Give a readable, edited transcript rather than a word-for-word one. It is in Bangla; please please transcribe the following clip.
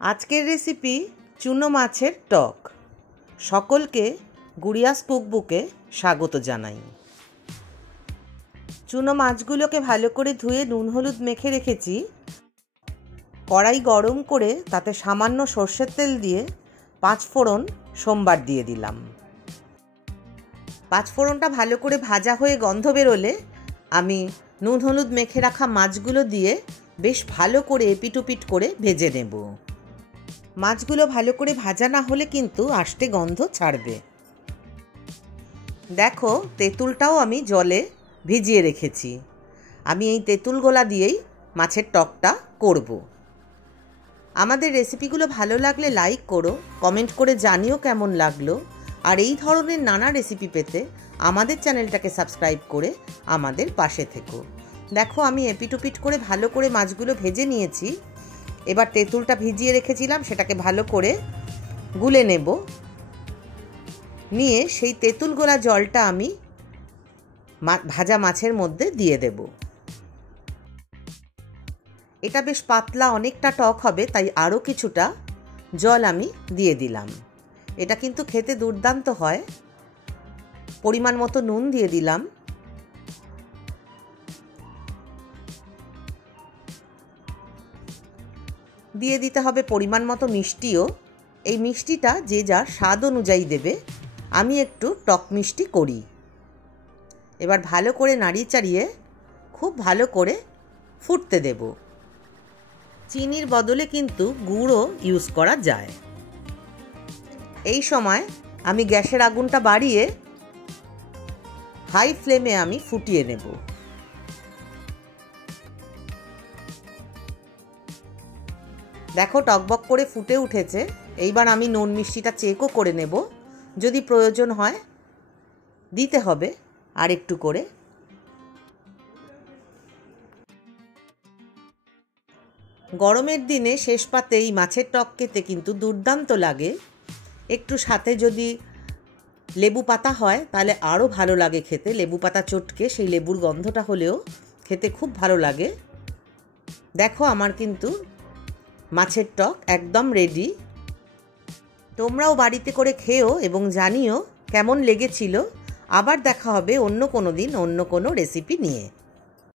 আজকের রেসিপি চুনো মাছের টক। সকলকে গুড়িয়াস কুকবুকে স্বাগত জানাই। চুনো মাছগুলোকে ভালো করে ধুয়ে নুন হলুদ মেখে রেখেছি। কড়াই গরম করে তাতে সামান্য সর্ষের তেল দিয়ে পাঁচফোড়ন সোমবার দিয়ে দিলাম। পাঁচফোড়নটা ভালো করে ভাজা হয়ে গন্ধ বেরোলে আমি নুন হলুদ মেখে রাখা মাছগুলো দিয়ে বেশ ভালো করে এপিট করে ভেজে নেব। মাছগুলো ভালো করে ভাজা না হলে কিন্তু আষ্টে গন্ধ ছাড়বে। দেখো, তেঁতুলটাও আমি জলে ভিজিয়ে রেখেছি। আমি এই তেঁতুল গোলা দিয়েই মাছের টকটা করব। আমাদের রেসিপিগুলো ভালো লাগলে লাইক করো, কমেন্ট করে জানিও কেমন লাগলো। আর এই ধরনের নানা রেসিপি পেতে আমাদের চ্যানেলটাকে সাবস্ক্রাইব করে আমাদের পাশে থেকো। দেখো, আমি এপিট করে ভালো করে মাছগুলো ভেজে নিয়েছি। এবার তেঁতুলটা ভিজিয়ে রেখেছিলাম, সেটাকে ভালো করে গুলে নেব। নিয়ে সেই তেঁতুল গোলা জলটা আমি ভাজা মাছের মধ্যে দিয়ে দেব। এটা বেশ পাতলা, অনেকটা টক হবে, তাই আরও কিছুটা জল আমি দিয়ে দিলাম। এটা কিন্তু খেতে দুর্দান্ত হয়। পরিমাণ মতো নুন দিয়ে দিলাম। দিয়ে দিতে হবে পরিমাণ মতো মিষ্টিও। এই মিষ্টিটা যে যার স্বাদ অনুযায়ী দেবে। আমি একটু টক মিষ্টি করি। এবার ভালো করে নাড়িয়ে চাড়িয়ে খুব ভালো করে ফুটতে দেব। চিনির বদলে কিন্তু গুড়ও ইউজ করা যায়। এই সময় আমি গ্যাসের আগুনটা বাড়িয়ে হাই ফ্লেমে আমি ফুটিয়ে নেব। দেখো, টকবক করে ফুটে উঠেছে। এইবার আমি নুন মিষ্টিটা চেকও করে নেব। যদি প্রয়োজন হয় দিতে হবে আর একটু করে। গরমের দিনে শেষ পাতে এই মাছের টক খেতে কিন্তু দুর্দান্ত লাগে। একটু সাথে যদি লেবু পাতা হয় তাহলে আরও ভালো লাগে খেতে। লেবু পাতা চটকে সেই লেবুর গন্ধটা হলেও খেতে খুব ভালো লাগে। দেখো, আমার কিন্তু মাছের টক একদম রেডি। তোমরাও বাড়িতে করে খেও এবং জানিও কেমন লেগেছিল। আবার দেখা হবে অন্য কোনো দিন অন্য কোনো রেসিপি নিয়ে।